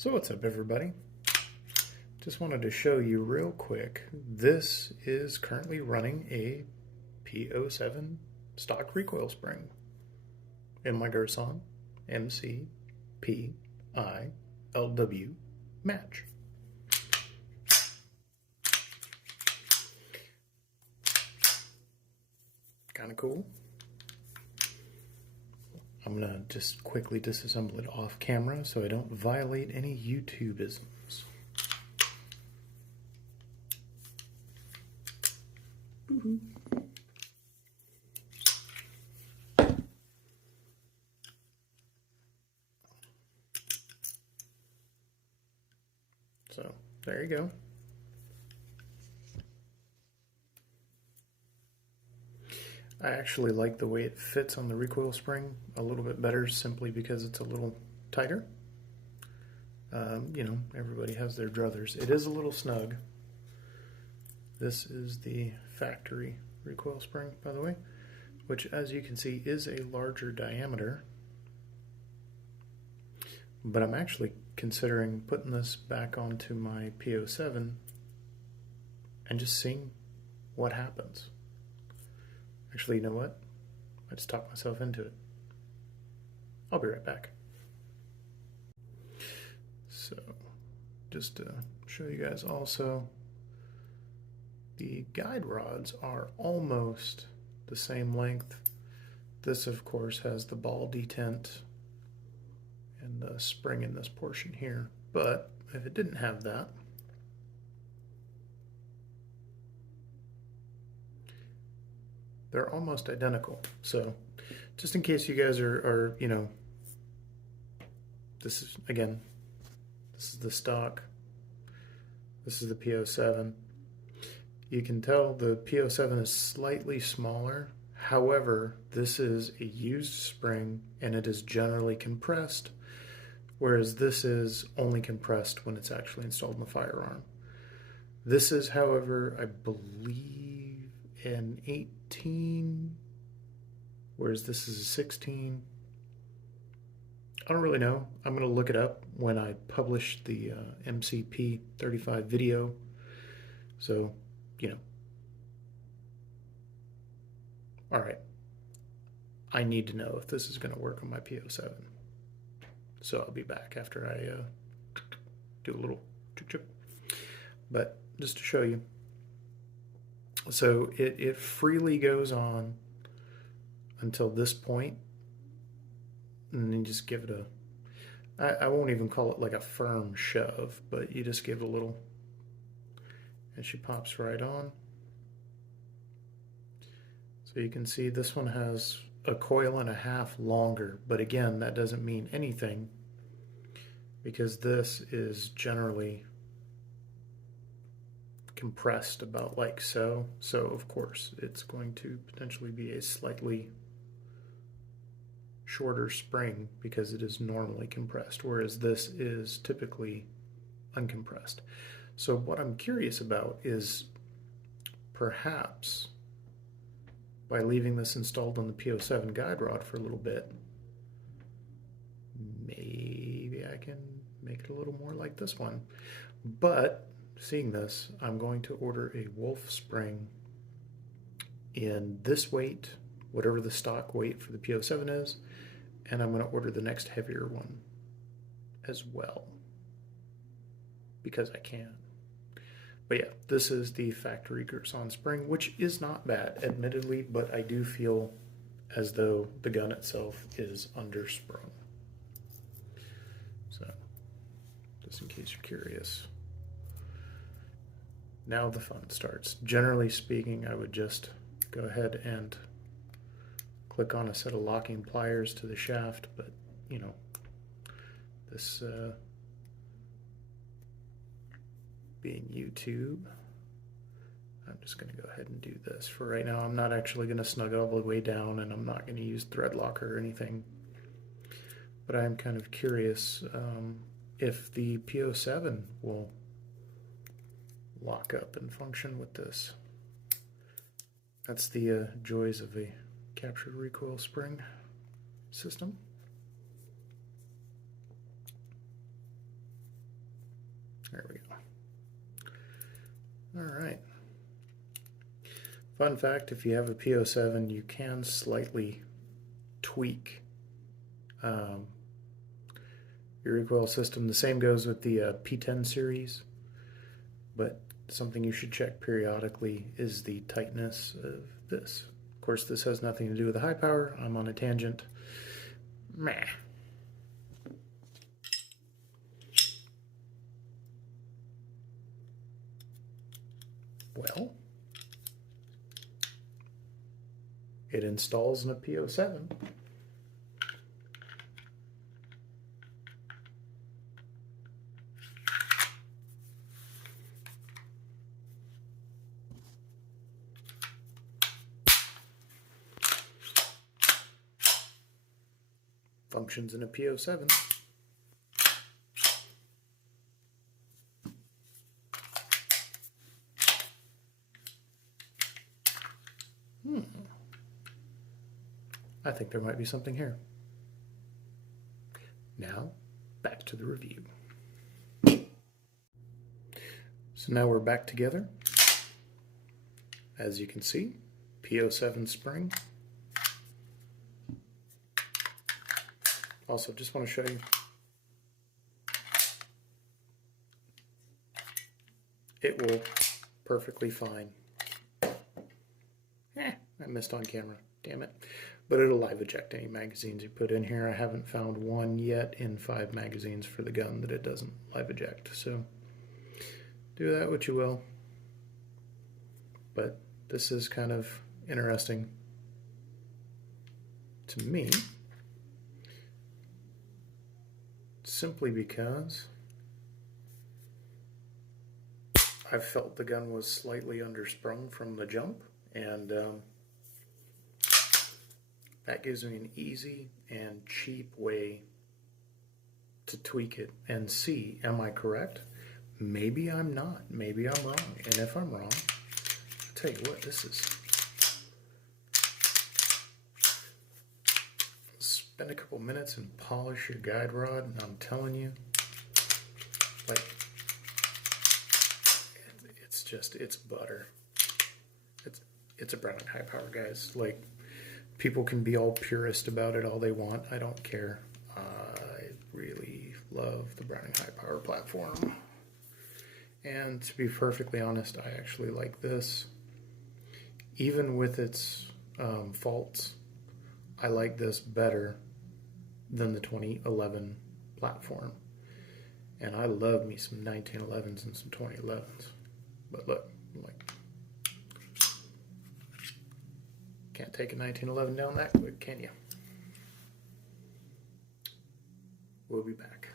So what's up, everybody? Just wanted to show you real quick. This is currently running a P07 stock recoil spring in my Girsan MC PI-LW match. Kind of cool. I'm gonna just quickly disassemble it off camera so I don't violate any YouTubeisms. So there you go. I actually like the way it fits on the recoil spring a little bit better simply because it's a little tighter. You know, everybody has their druthers. It is a little snug. This is the factory recoil spring, by the way, which, as you can see, is a larger diameter. But I'm actually considering putting this back onto my P07 and just seeing what happens. Actually, you know what? I just talked myself into it. I'll be right back. So, just to show you guys also, the guide rods are almost the same length. This, of course, has the ball detent and the spring in this portion here. But if it didn't have that, they're almost identical. So just in case you guys are you know, this is, again, this is the stock. This is the P07. You can tell the P07 is slightly smaller. However, this is a used spring and it is generally compressed, whereas this is only compressed when it's actually installed in the firearm. This is, however, I believe an 18, whereas this is a 16. I don't really know. I'm going to look it up when I publish the MCP 35 video. So, you know. All right. I need to know if this is going to work on my P07. So I'll be back after I do a little chuk-chuk. But just to show you. So it freely goes on until this point, and then you just give it I won't even call it like a firm shove, but you just give it a little, and she pops right on. So you can see this one has a coil and a half longer, but again, that doesn't mean anything because this is generally compressed about like so. So of course it's going to potentially be a slightly shorter spring because it is normally compressed, whereas this is typically uncompressed. So what I'm curious about is perhaps by leaving this installed on the P07 guide rod for a little bit, maybe I can make it a little more like this one. But seeing this, I'm going to order a Wolf spring in this weight, whatever the stock weight for the P07 is, and I'm going to order the next heavier one as well because I can. But yeah, this is the factory Girsan spring, which is not bad, admittedly, but I do feel as though the gun itself is undersprung. So, just in case you're curious. Now the fun starts. Generally speaking, I would just go ahead and click on a set of locking pliers to the shaft, but you know, this being YouTube, I'm just going to go ahead and do this for right now. I'm not actually going to snug it all the way down, and I'm not going to use thread locker or anything, but I'm kind of curious if the P07 will lock up and function with this. That's the joys of a captured recoil spring system. There we go. All right. Fun fact, if you have a P07, you can slightly tweak your recoil system. The same goes with the P10 series, but something you should check periodically is the tightness of this. Of course, this has nothing to do with the high power. I'm on a tangent. Meh. Well, it installs in a P07. Functions in a P07. I think there might be something here. Now, back to the review. So now we're back together. As you can see, P07 spring. Also, just want to show you. It will perfectly fine. I missed on camera, damn it. But it'll live eject any magazines you put in here. I haven't found one yet in 5 magazines for the gun that it doesn't live eject. So do that what you will. But this is kind of interesting to me, simply because I felt the gun was slightly undersprung from the jump, and that gives me an easy and cheap way to tweak it and see, am I correct? Maybe I'm not. Maybe I'm wrong. And if I'm wrong, I'll tell you what, this is... Spend a couple minutes and polish your guide rod, and I'm telling you, like, it's butter. It's a Browning high power, guys. Like, people can be all purist about it all they want. I don't care. I really love the Browning high power platform. And to be perfectly honest, I actually like this. Even with its faults, I like this better than the 2011 platform. And I love me some 1911s and some 2011s. But look, like, can't take a 1911 down that quick, can you? We'll be back.